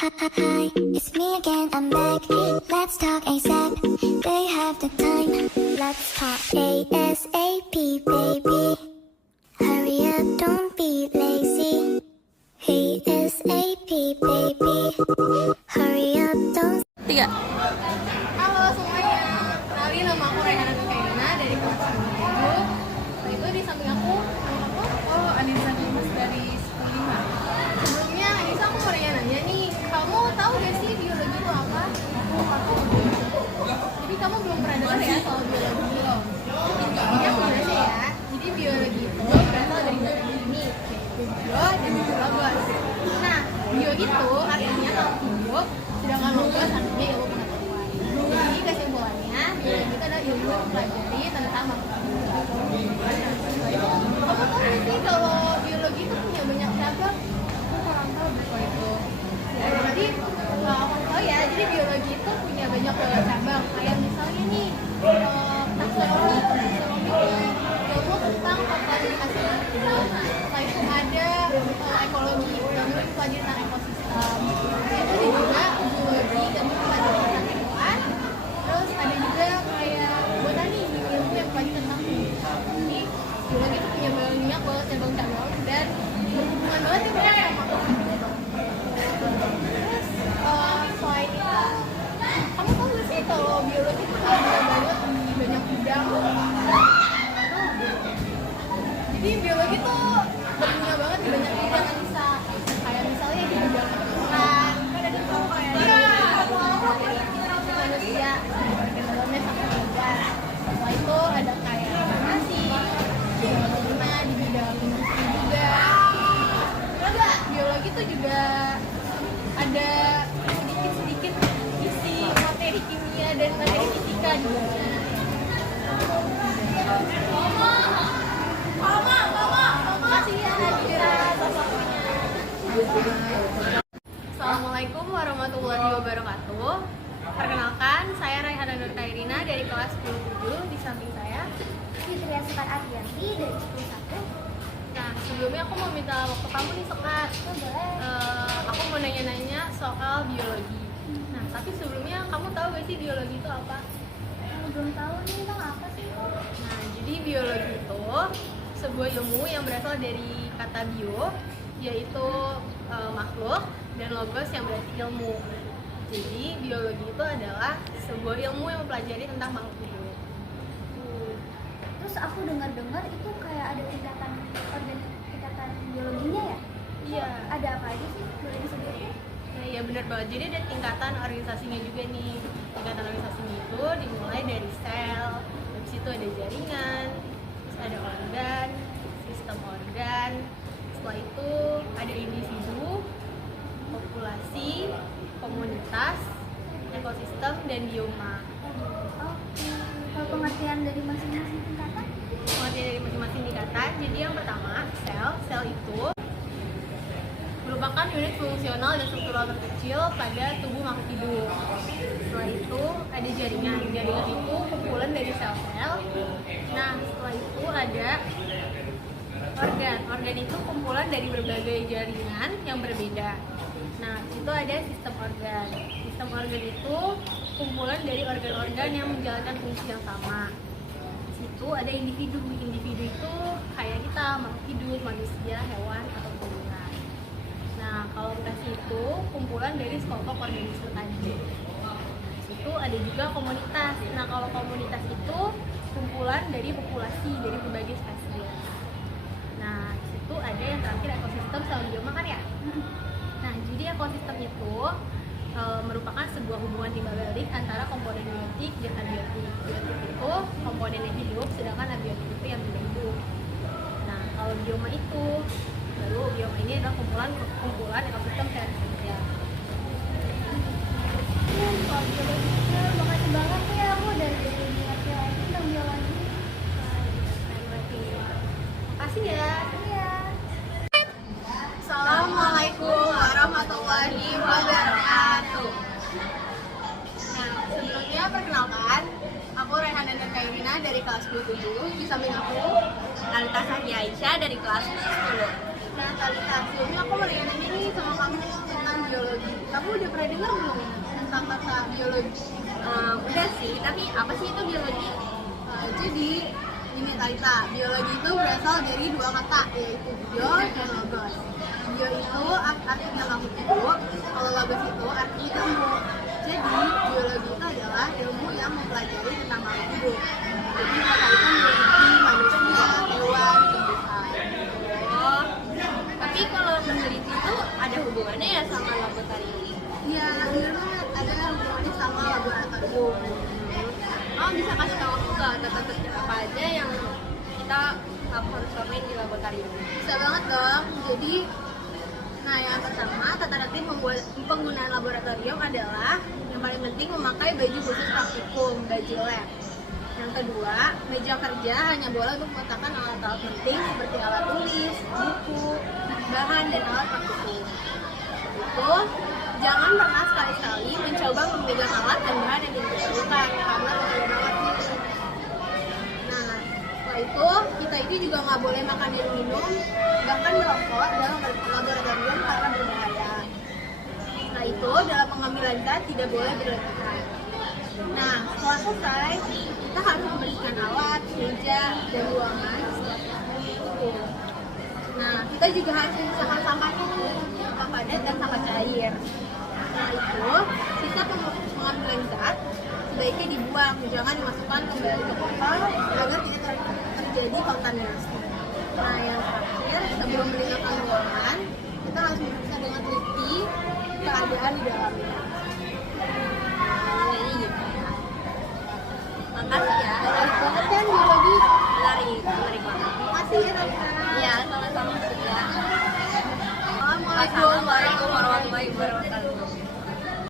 Hi, it's me again, I'm back. Let's talk ASAP. Do you have the time? Let's talk ASAP, baby. Hurry up, don't be lazy. ASAP, baby. Hurry up, don't. Tiga. Halo semuanya, kenalin nama aku Rehana Nukairina dari kelas 7. Nah itu di samping aku, nama aku? Oh, Anissa Dimas dari 10.5. Sebelumnya Anissa aku mau nanya nih, kamu tahu gak sih biologi itu apa? Aku nggak tahu. Jadi kamu belum pernah dengar ya soal biologi? Jadi aku jelasin ya. Jadi biologi itu berasal dari bahasa ini, yaitu bio dan juga logos. Nah, bio itu artinya makhluk hidup, sedangkan logos artinya ilmu pengetahuan. Jadi kesimpulannya, biologi itu adalah ilmu yang mempelajari tentang makhluk hidup. Kamu tahu nggak sih kalau biologi itu punya banyak cabang? Aku kurang tahu soal itu. Ya, jadi aku tahu ya, jadi biologi itu punya banyak cabang. Kayak misalnya nih, taksonomi itu ilmu tentang klasifikasi hidup. Setelah itu ada ekologi, ilmu mempelajari tentang ekosistem. Itu juga biologi, ilmu mempelajari tentang hewan. Terus ada juga kayak botani, ilmu yang mempelajari tentang tumbuhan. Jadi biologi itu punya banyak banget cabang-cabang dan berhubungan banget ya sama makhluk hidup. Terus selain itu, kamu tahu gak sih kalau biologi itu ada banget di banyak bidang? Jadi biologi tuh berguna banget di banyak bidang yang bisa, kayak misalnya di bidang kedokteran, kan ada tuh kayak manusia, organ-organnya sampai organ. Setelah itu ada kayak farmasi, bagaimana di bidang industri juga. Terus biologi tuh juga ada sedikit-sedikit isi materi kimia dan materi fisika di dalamnya. Makasih ya Hadira atas waktunya. Assalamualaikum warahmatullahi wabarakatuh. Perkenalkan, saya Rehana Nukairina dari kelas 10.7. Di samping saya Fitria Sekar Ardianti dari 10.1. Nah, sebelumnya aku mau minta waktu kamu nih Sekar. Boleh. Aku mau nanya-nanya soal biologi. Nah, tapi sebelumnya kamu tahu gak sih biologi itu apa? Belum tahu nih tentang apa sih? Nah, jadi biologi itu sebuah ilmu yang berasal dari kata bio, yaitu makhluk, dan logos yang berarti ilmu. Jadi biologi itu adalah sebuah ilmu yang mempelajari tentang makhluk hidup. Terus aku dengar-dengar itu kayak ada tingkatan biologinya ya? Iya. Ada apa aja sih? Boleh disebutin? Nah, iya benar banget. Jadi ada tingkatan organisasinya juga nih. Tingkatan organisasinya itu dimulai dari sel, habis itu ada jaringan, terus ada organ, sistem organ. Setelah itu ada individu, populasi, komunitas, ekosistem, dan bioma. Oke. Kalau pengertian dari masing-masing tingkatan? Pengertian dari masing-masing tingkatan. Jadi yang pertama, sel. Sel itu merupakan unit fungsional dan struktural terkecil pada tubuh makhluk hidup. Setelah itu ada jaringan. Jaringan itu kumpulan dari sel-sel. Nah, setelah itu ada organ. Organ itu kumpulan dari berbagai jaringan yang berbeda. Nah, itu ada sistem organ. Sistem organ itu kumpulan dari organ-organ yang menjalankan fungsi yang sama. Di situ ada individu. Individu itu kayak kita, makhluk hidup, manusia, hewan, atau tumbuhan. Nah, kalau mutasi itu kumpulan dari sekelompok organisme tadi. Di situ ada juga komunitas. Nah, kalau komunitas itu kumpulan dari populasi, dari berbagai spesies. Nah, di situ ada yang terakhir ekosistem sama bioma kan ya? Nah, jadi ekosistem itu merupakan sebuah hubungan timbal balik antara komponen biotik dan abiotik. Biotik itu komponen yang hidup, sedangkan abiotik itu yang tidak hidup. Nah, kalau bioma itu, lalu bioma ini adalah kumpulan ekosistem tersedia. Soal biologinya, makasih banget ya aku udah jadi ngerti lagi tentang biologi. Makasih ya. Iya. Assalamualaikum warahmatullahi wabarakatuh. Nah, sebelumnya perkenalkan, aku Rehana Nukairina dari kelas 27. Di samping aku Alta Sahdi Aisyah dari kelas 10. Nah, Talita, sebelumnya aku mau nanya nih sama kamu tentang biologi. Kamu udah pernah dengar belum tentang kata biologi? Udah sih, tapi apa sih itu biologi? Jadi ini Talita, biologi itu berasal dari dua kata, yaitu bio dan logos. Bio itu artinya makhluk hidup, kalau logos itu artinya ilmu. Jadi biologi itu adalah ilmu yang mempelajari tentang makhluk hidup. Jadi kata itu memiliki manusia, hewan, tumbuhan. Oh, tapi kalau meneliti itu ada hubungannya ya sama laboratorium? Ya, benar banget, ada hubungannya sama laboratorium. Oh, bisa kasih tahu aku nggak tata-tata apa aja yang kita harus lakuin di laboratorium? Bisa banget dong. Jadi, nah yang pertama, tata tertib membuat penggunaan laboratorium adalah yang paling penting memakai baju khusus praktikum, baju lab. Yang kedua, meja kerja hanya boleh untuk meletakkan alat-alat penting seperti alat tulis, buku, bahan, dan alat praktikum. Itu, jangan pernah sekali-kali mencoba memegang alat dan bahan yang diperlukan karena bahaya banget nih. Nah, setelah itu kita ini juga nggak boleh makan dan minum, bahkan merokok dalam laboratorium karena berbahaya. Setelah itu dalam pengambilan zat tidak boleh berlebihan. Nah, setelah selesai kita harus membersihkan alat, meja, dan ruangan setelah itu. Nah, kita juga harus memisahkan sampahnya nih, sampah padat dan sampah cair. Setelah itu, sisa pengambilan zat sebaiknya dibuang, jangan dimasukkan kembali ke botol agar tidak terjadi kontaminasi. Nah, yang terakhir, sebelum meninggalkan ruangan, kita harus memeriksa dengan teliti keadaan di dalamnya. Jadi gitu ya. Makasih ya. Menarik banget kan biologi? Menarik banget. Makasih ya, Tante. Iya, sama-sama ya. Assalamualaikum Assalamualaikum warahmatullahi